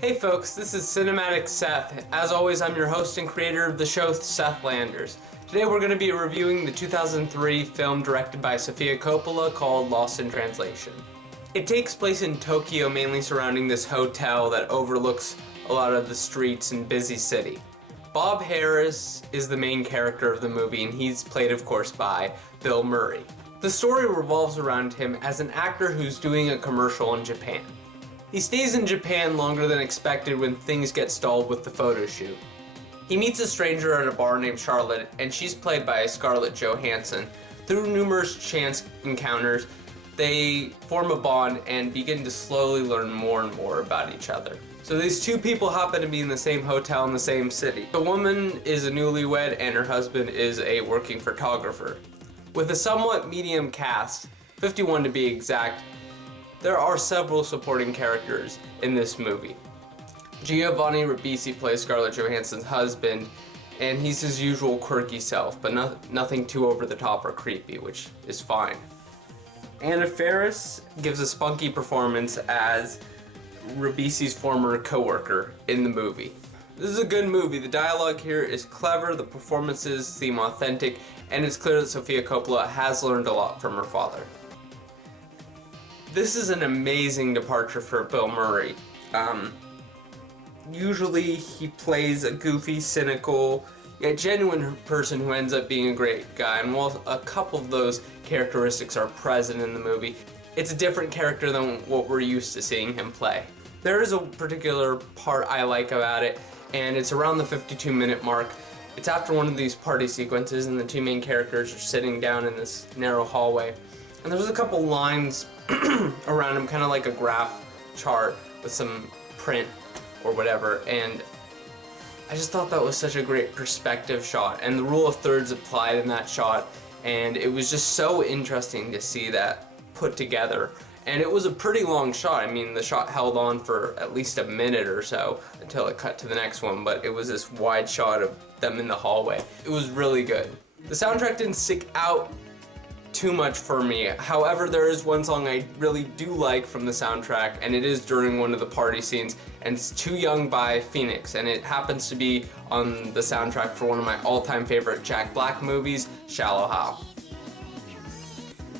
Hey folks, this is Cinematic Seth. As always, I'm your host and creator of the show Seth Landers. Today we're going to be reviewing the 2003 film directed by Sofia Coppola called Lost in Translation. It takes place in Tokyo, mainly surrounding this hotel that overlooks a lot of the streets and busy city. Bob Harris is the main character of the movie, and he's played, of course, by Bill Murray. The story revolves around him as an actor who's doing a commercial in Japan. He stays in Japan longer than expected when things get stalled with the photo shoot. He meets a stranger at a bar named Scarlett, and she's played by Scarlett Johansson. Through numerous chance encounters, they form a bond and begin to slowly learn more and more about each other. So these two people happen to be in the same hotel in the same city. The woman is a newlywed and her husband is a working photographer. With a somewhat medium cast, 51 to be exact, there are several supporting characters in this movie. Giovanni Ribisi plays Scarlett Johansson's husband, and he's his usual quirky self, but nothing too over the top or creepy, which is fine. Anna Faris gives a spunky performance as Ribisi's former co-worker in the movie. This is a good movie. The dialogue here is clever, the performances seem authentic, and it's clear that Sofia Coppola has learned a lot from her father. This is an amazing departure for Bill Murray. Usually he plays a goofy, cynical, yet genuine person who ends up being a great guy, and while a couple of those characteristics are present in the movie, it's a different character than what we're used to seeing him play. There is a particular part I like about it, and it's around the 52-minute mark. It's after one of these party sequences, and the two main characters are sitting down in this narrow hallway. And there's a couple lines around him, kind of like a graph chart with some print or whatever, and I just thought that was such a great perspective shot, and the rule of thirds applied in that shot, and it was just so interesting to see that put together. And it was a pretty long shot. I mean, the shot held on for at least a minute or so until it cut to the next one, but it was this wide shot of them in the hallway. It was really good. The soundtrack didn't stick out too much for me. However, there is one song I really do like from the soundtrack, and it is during one of the party scenes, and it's Too Young by Phoenix, and it happens to be on the soundtrack for one of my all-time favorite Jack Black movies, Shallow Hal.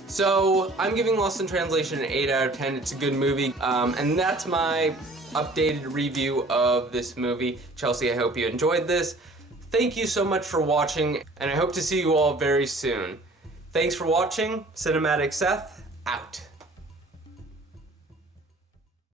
So I'm giving Lost in Translation an 8 out of 10. It's a good movie, and that's my updated review of this movie. Chelsea, I hope you enjoyed this. Thank you so much for watching, and I hope to see you all very soon. Thanks for watching. Cinematic Seth, out.